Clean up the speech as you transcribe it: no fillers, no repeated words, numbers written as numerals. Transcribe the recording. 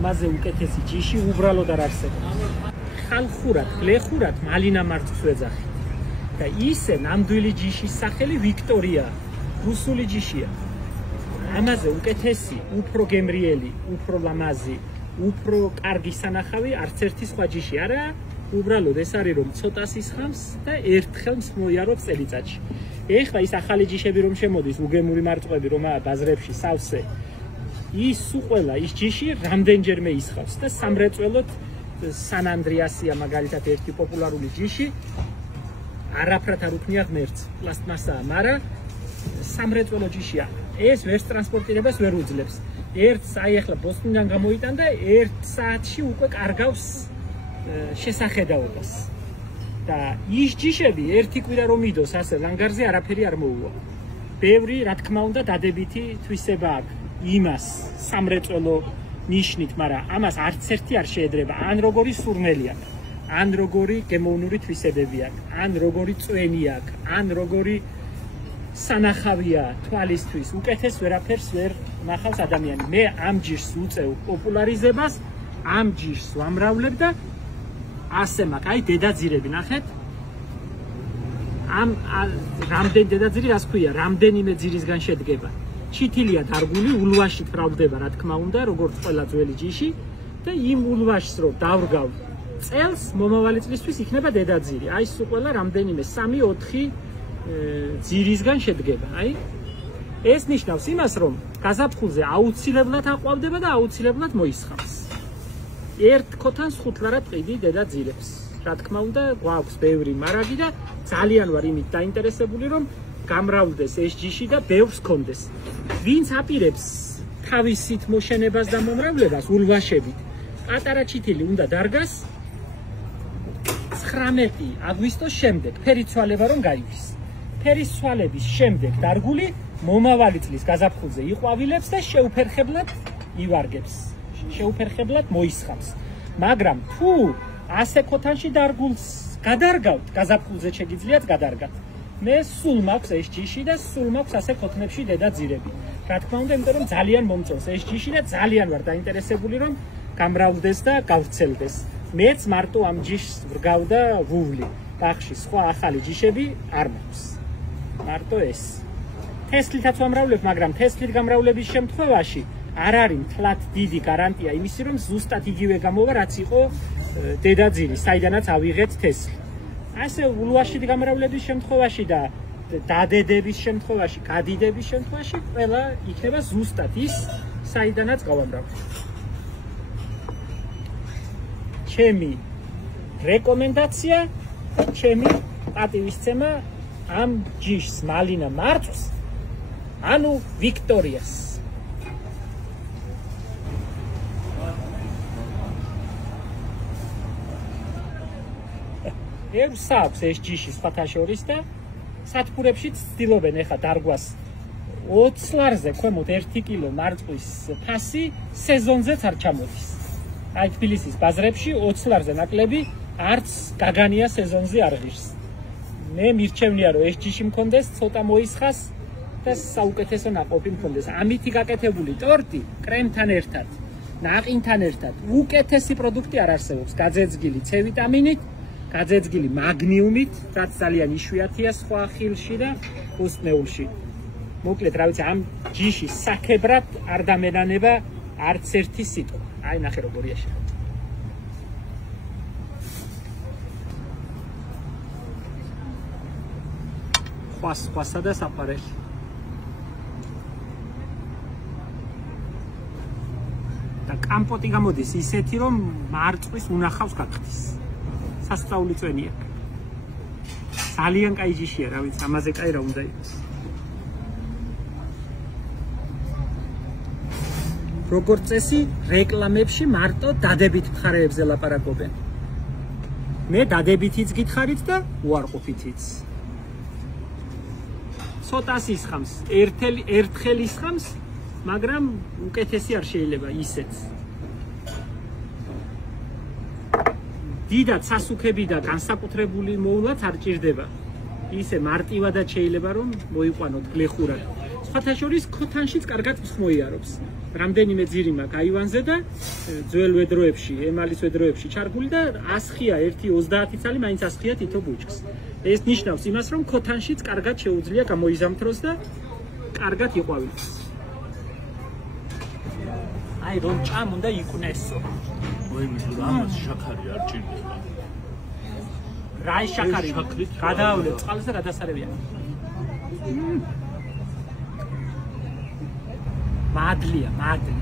ამაზე უკეთესი ჯიში უბრალოდ არ არსებობს. ხალხურად, გლეხურად მალინა მარწყვის ვეძახით. და ისე ნამდვილი ჯიშის სახელი ვიქტორია, რუსული ჯიშია. ამაზე უკეთესი, უფრო გემრიელი, უფრო ლამაზი, უფრო კარგი სანახავი არც ერთი სხვა ჯიში არა. უბრალოდ ეს არის რომ ცოტას ისხამს და ერთხელ მოიარობს წელიწადში. ეხლა ის ახალი ჯიშები რომ შემოდის, უგემური მარწყვები რომ ბაზრებში სავსე, ის უყველა ის ჯიში რამდენჯერმე ისხავს და სამრეწველოდ სან-ანდრიასია მაგალითად ერთი პოპულარული ჯიში არაფრად არ უქმნია ღმერთს, პლასტმასაა, მაგრამ სამრეწველო ჯიშია. ეს ვერც ტრანსპორტირებას ვერ უძლებს. ერთს აი ახლა ბოსტონიდან გამოიტან და 1 საათში უკვე კარგავს შესახედაობას. და ის ჯიშები ერთი კვირა რომ იდოს ასე ლანგარზე არაფერი არ მოუვა. ბევრი რა თქმა უნდა დადებითი თვისება აქვს იმას სამრეწველო ნიშნით, მაგრამ ამას არც ერთი არ შეედრება. ან როგორი სურნელი აქვს, ან როგორი გემოვნური თვისებები აქვს, ან როგორი წვენი აქვს, ან როგორი სანახავია თვალისთვის, უკეთეს ვერაფერს ვერ ნახავს ადამიანი. მე ამ ჯიშს უწევ პოპულარიზებას, ამ ჯიშს ვამრავლებ და ასე მაქვს. აი დედაძირები ნახეთ. ამ რამდენი დედაძირი რას ქვია, რამდენიმე ძირისგან შედგება. ჩითილია დარგული, ულვაში თრავდება რა თქმა უნდა, როგორც ყველა ძველი ჯიში და იმ ულვაშს რო დავრგავ წელს, მომავალი წლისთვის იქნება დედაძირი. აი ეს ყველა რამდენიმე 3-4 ძირისგან შედგება. აი ეს ნიშნავს იმას, რომ გაზაფხულზე აუცილებლად აყვავდება და აუცილებლად მოისხავს. ერთ ქოთანს 5 ლარად ყიდი დედაძირებს. რა თქმა უნდა, გვაქვს ბევრი მარაგი და ძალიან ვარ იმით დაინტერესებული, რომ გამრავლდეს ეს ჯიში და ბევრს კონდეს. ვინც აპირებს თავისით მოშენებას და მომრავლებას ულვაშებით, პატარა ჩითილი უნდა დარგას 19 აგვისტოს შემდეგ, ფერიცვალება რომ გაიგვის. ფერის ცვალების შემდეგ დარგული მომავალი წლის გაზაფხულზე იყვავილებს და შეუფერხებლად ივარგებს. შეუფერხებლად მოისხამს. მაგრამ თუ ასე ქოთანში დარგულს გადარგავთ, გაზაფხულზე შეგიძლიათ გადარგათ. მე სულ მაქვს ეს ჯიში და სულ მაქვს ასე ქოთნებში დედაძირები. რა თქმა უნდა, იმიტომ რომ ძალიან მომწონს ეს ჯიში და ძალიან ვარ დაინტერესებული რომ გამრავლდეს და გავრცელდეს. მეც მარტო ამ ჯიშს ვრგავ და ვუვლი. ბახში სხვა ახალი ჯიშები არ მაქვს. მარტო ეს. თესლითაც ვამრავლებ, მაგრამ თესლით გამრავლების შემთხვევაში არ არის მთლად დიდი გარანტია იმისი, რომ ზუსტად იგივე გამოვა, რაც იყო დედაძირი, საიდანაც ავიღეთ თესლი. ასე ულვაშით გამრავლების შემთხვევაში და დადედების შემთხვევაში, გადიდების შემთხვევაში ყველა იქნება ზუსტად ის, საიდანაც გავამრავლებ. ჩემი რეკომენდაცია, ჩემი პატივისცემა ამ ჯიშს მალინა მარწყვის, ანუ ვიქტორიას. ერთს აქვს ეს ჯიში სხვათა შორის და სათბურებში ცდილობენ ეხა დარგვას 20 ლარზე ქვემოთ 1 კილო მარწყვის ფასი სეზონზეც არ ჩამოდის. აი თბილისის ბაზრებში 20 ლარზე ნაკლები არც გაგანია სეზონზე არ ღირს. მე მირჩევნია რომ ეს ჯიში მქონდეს, ცოტა მოისხას და საუკეთესო ნაყოფი მქონდეს. ამითი გაკეთებული ტორტი კრემთან ერთად, ნაყინთან ერთად უკეთესი პროდუქტი არ არსებობს. გაძეძგილი C ვიტამინით, გაძეძგილი მაგნიუმით, რაც ძალიან იშვიათია სხვა ხილში და უსწნეულში. მოკლედ, რა ვიცი, ამ ჯიშის საქებრად არ დამენანება არც ერთი სიტყვა. აი ნახე როგორია შე. სხვასა და საფარელი. და კამპოტი გამოდის ისეთი, რომ მარწყვის უნახავს გახდის. სასწაული წვენი აქვს. ძალიან კაი ჯიშია, რა ვიცი, ამაზე კაი რა უნდა იყოს. როგორც წესი, რეკლამებში მარტო დადებით მხარეებზე ლაპარაკობენ. მე დადებითიც გითხარით და უარყოფითიც. ცოტას ისხამს, ერთხელ ისხამს, მაგრამ უკეთესი არ შეიძლება ისეც. დიდად სასუქები და განსაკუთრებული მოვლაც არ ჭირდება. ისე მარტივადაც შეიძლება რომ მოიყვანოთ გლეხურად. სხვათა შორის ქოთანშიც კარგად მსხმოიარობს. რამდენიმე ძირი მაქვს აივანზე და ძველ ვედროებში, ემალის ვედროებში ჩარგული და 100-ია 1.30 წალი მაინც 100-ია თითო ბუჩქს. ეს ნიშნავს იმას, რომ ქოთანშიც კარგად შეუძლია გამოიზამთროს და კარგად იყვავილოს. აი რომ ჭამ უნდა იქნესო. ой, მისლა ამას შაქარი არ ჭირდება. რა შაქარი? გადაავლე წყალს და გადასარევია. მადლია, მადლი.